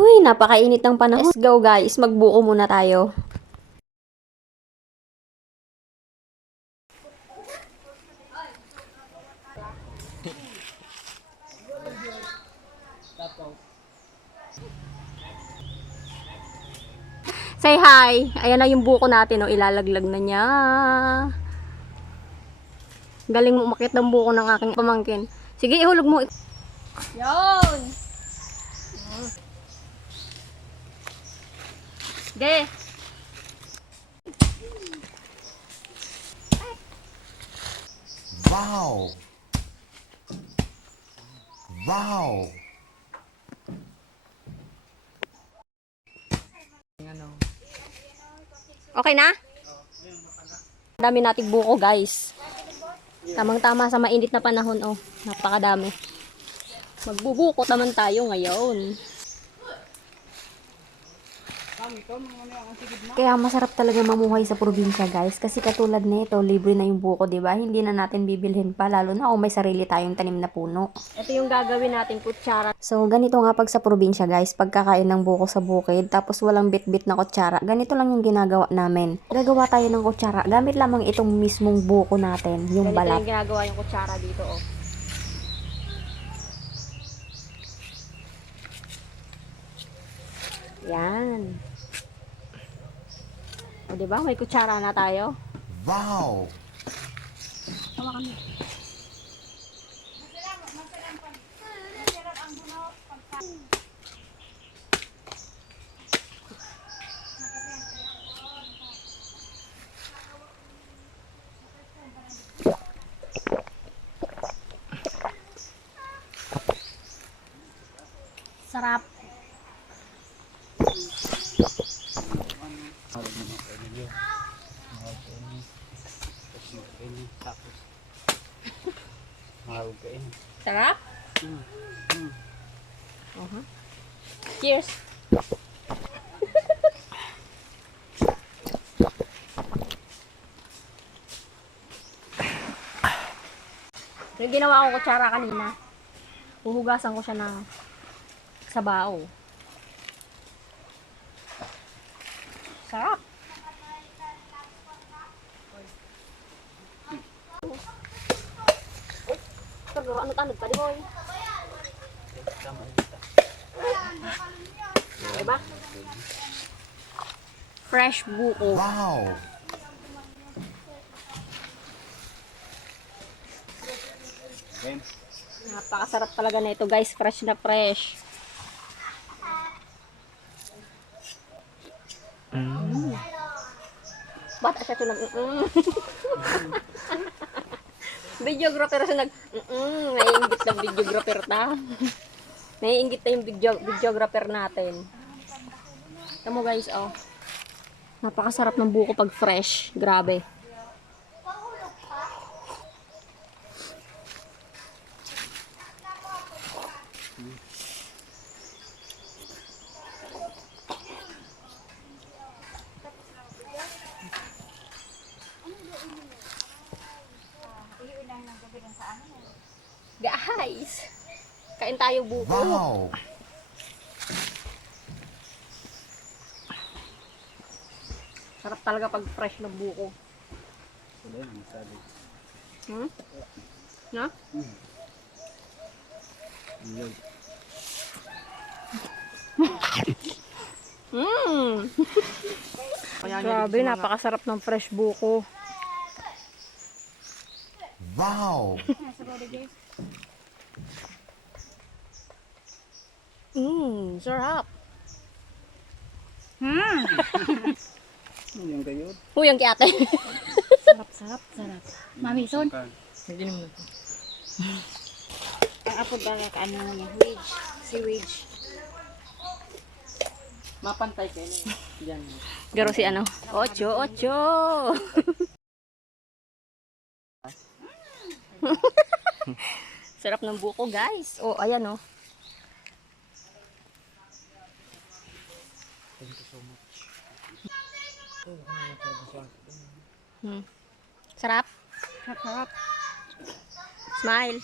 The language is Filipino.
Huy, napakainit ng panahon. Let's go guys, magbuko muna tayo. Say hi! Ayan na yung buko natin, oh. Ilalaglag na niya. Galing mo umakyat ng buko ng aking pamangkin. Sige, ihulog mo. Yon! Ge! Wow! Wow! Okay na? Dami nating buko, guys. Tamang-tama sa mainit na panahon, oh. Napakadami. Magbubukot naman tayo ngayon. Kaya masarap talaga mamuhay sa probinsya, guys. Kasi katulad nito, libre na yung buko, 'di ba? Hindi na natin bibilhin pa, lalo na kung may sarili tayong tanim na puno. Ito yung gagawin nating kutsara. So, ganito nga pag sa probinsya, guys, pagkakain ng buko sa bukid, tapos walang bit-bit na kutsara, ganito lang yung ginagawa namin. Gagawa tayo ng kutsara, gamit lamang itong mismong buko natin, yung ganito balat. yung ginagawa yung kutsara dito, oh. Yan. O, diba? May kutsara na tayo. Wow! Tama kami. Sarap. Sarap? Cheers! Yung ginawa ko kutsara kanina, huhugasan ko siya ng sabaw. Sarap! Ano-tanod pa di boy? Diba? Fresh buko. Wow! Napakasarap talaga na ito, guys. Fresh na fresh. Ba't siya ito nag videographer siya naiingit ng videographer ta. Naiingit na yung videographer natin. Ito mo guys, oh. Napakasarap ng buko pag fresh. Grabe. Guys, kain tayo buko. Wow! Sarap talaga pag fresh ng buko. Hmm? Na? Grabe, napakasarap ng fresh buko. Wow! Sarap. Yung gayod. Huyang kiyate. Sarap. Mami, son. Hindi naman ito. Ang apod ba ka ano niya? Wage. Si wage. Mapantay kayo na yan. Garo si ano? Ocho. Sarap ng buko, guys. Oh, ayan oh. Thank you so much. Sarap. Sarap. Smile.